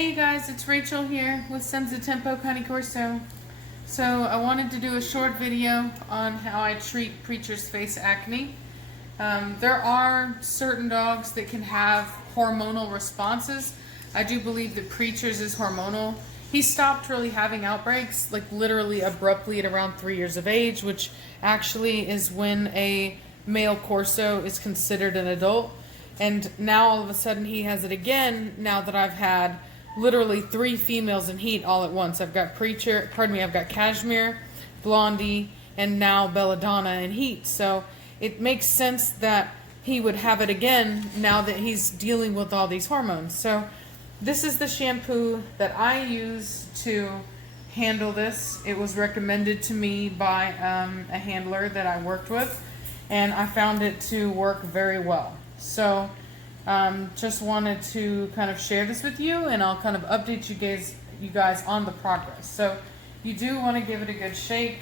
Hey you guys, it's Rachel here with Senza Tempo Cane Corso. So I wanted to do a short video on how I treat Preacher's face acne. There are certain dogs that can have hormonal responses. I do believe that Preacher's is hormonal. He stopped really having outbreaks, like literally abruptly at around 3 years of age, which actually is when a male Corso is considered an adult. And now all of a sudden he has it again, now that I've had literally 3 females in heat all at once. I've got I've got Cashmere, Blondie, and now Belladonna in heat. So it makes sense that he would have it again now that he's dealing with all these hormones. So this is the shampoo that I use to handle this. It was recommended to me by a handler that I worked with, and I found it to work very well. So just wanted to kind of share this with you, and I'll kind of update you guys on the progress. So you do want to give it a good shake.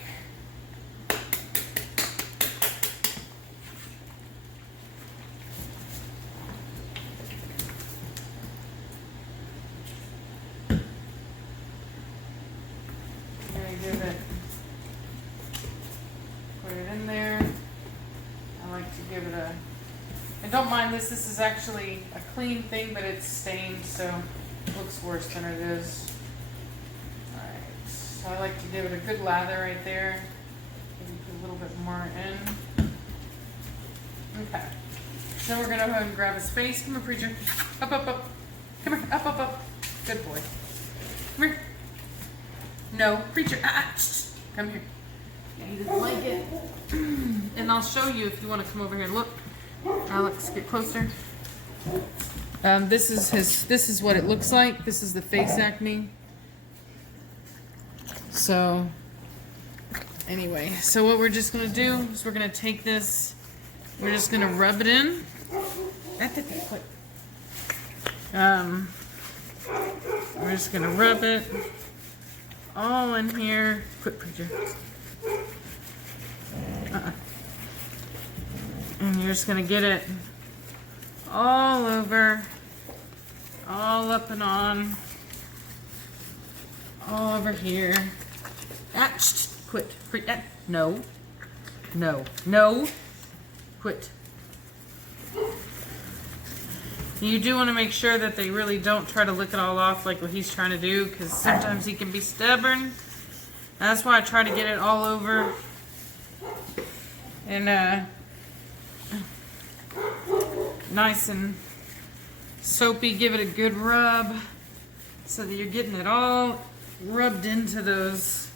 Put it in there. I like to give it a, and don't mind this is actually a clean thing, but it's stained, so it looks worse than it is. Alright, so I like to give it a good lather right there. Maybe put a little bit more in. Okay, so we're going to go ahead and grab his face. Come here, Preacher. Up, up, up. Come here, up, up, up. Good boy. Come here. No, Preacher. Come here. Yeah, he doesn't like it. And I'll show you if you want to come over here and look. Alex, get closer. This is what it looks like. This is the face acne. So anyway, so what we're just gonna do is we're gonna take this, we're just gonna rub it in. We're just gonna rub it all in here. Quick, Preacher. And you're just going to get it all over, all up and on, all over here. Quit. No. No. No. Quit. You do want to make sure that they really don't try to lick it all off like what he's trying to do, because sometimes he can be stubborn. That's why I try to get it all over. And nice and soapy. Give it a good rub so that you're getting it all rubbed into those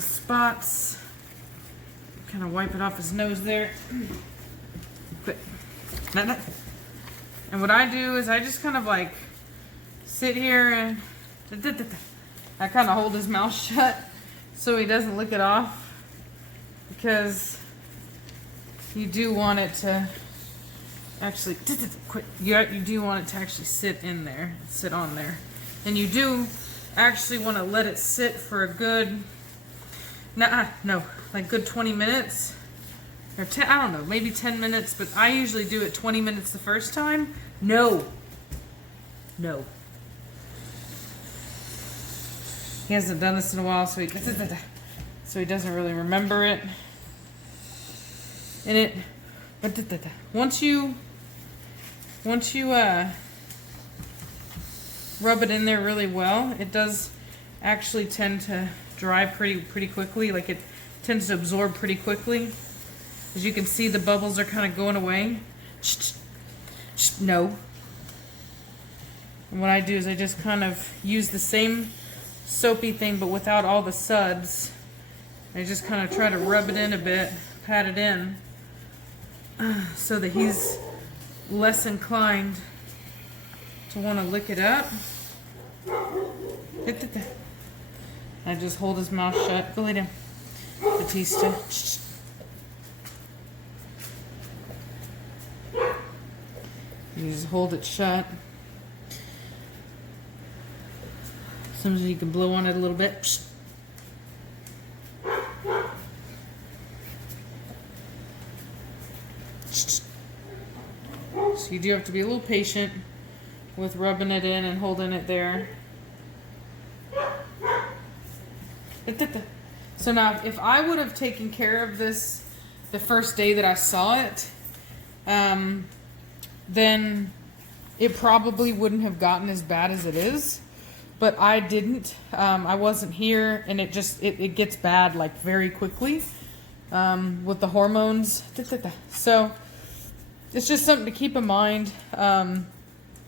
spots. Kind of wipe it off his nose there. Quit. And what I do is I just kind of like sit here and I kind of hold his mouth shut so he doesn't lick it off, because you do want it to actually quit. You do want it to actually sit in there, sit on there, and you do actually want to let it sit for a good like good 20 minutes or 10, I don't know, maybe 10 minutes, but I usually do it 20 minutes the first time. No. He hasn't done this in a while, so he doesn't really remember it. And once you rub it in there really well, it does actually tend to dry pretty quickly. Like, it tends to absorb pretty quickly. As you can see, the bubbles are kind of going away. No. And what I do is I just kind of use the same soapy thing, but without all the suds. I just kind of try to rub it in a bit, pat it in, so that he's less inclined to want to lick it up. I just hold his mouth shut. Go lay down, Batista. You just hold it shut. Sometimes you can blow on it a little bit. So you do have to be a little patient. with rubbing it in and holding it there. So now, if I would have taken care of this the first day that I saw it, then it probably wouldn't have gotten as bad as it is. But I didn't. I wasn't here, and it gets bad like very quickly with the hormones. So it's just something to keep in mind,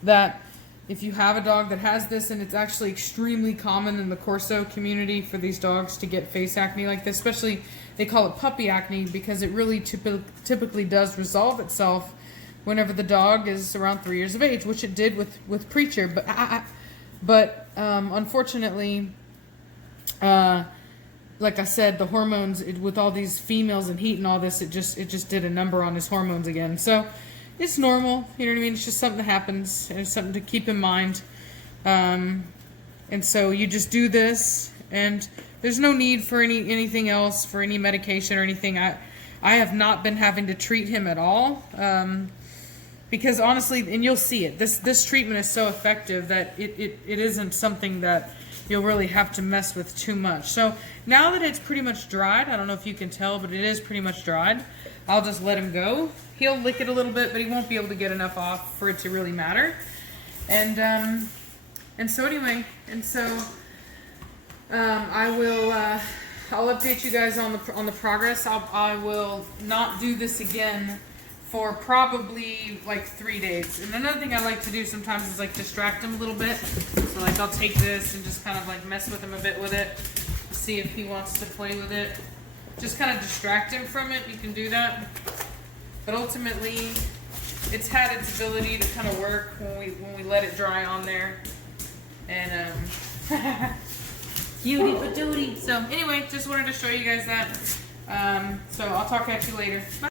that if you have a dog that has this, and it's actually extremely common in the Corso community for these dogs to get face acne like this, especially they call it puppy acne because it really typically does resolve itself whenever the dog is around 3 years of age, which it did with Preacher. But unfortunately, like I said, the hormones, with all these females and heat and all this, it just did a number on his hormones again. So it's normal, you know what I mean? It's just something that happens, and it's something to keep in mind. And so you just do this, and there's no need for anything else, for any medication or anything. I have not been having to treat him at all, because honestly, and you'll see it, this treatment is so effective that it isn't something that you'll really have to mess with too much. So now that it's pretty much dried, I don't know if you can tell, but it is pretty much dried, I'll just let him go. He'll lick it a little bit, but he won't be able to get enough off for it to really matter. And so anyway, I'll update you guys on the progress. I will not do this again for probably like 3 days. And another thing I like to do sometimes is like distract him a little bit. So like I'll take this and just kind of like mess with him a bit with it, see if he wants to play with it. Just kind of distract him from it. You can do that. But ultimately, it's had its ability to kind of work when we let it dry on there. And cutie patootie. So anyway, just wanted to show you guys that. So I'll talk at you later. Bye.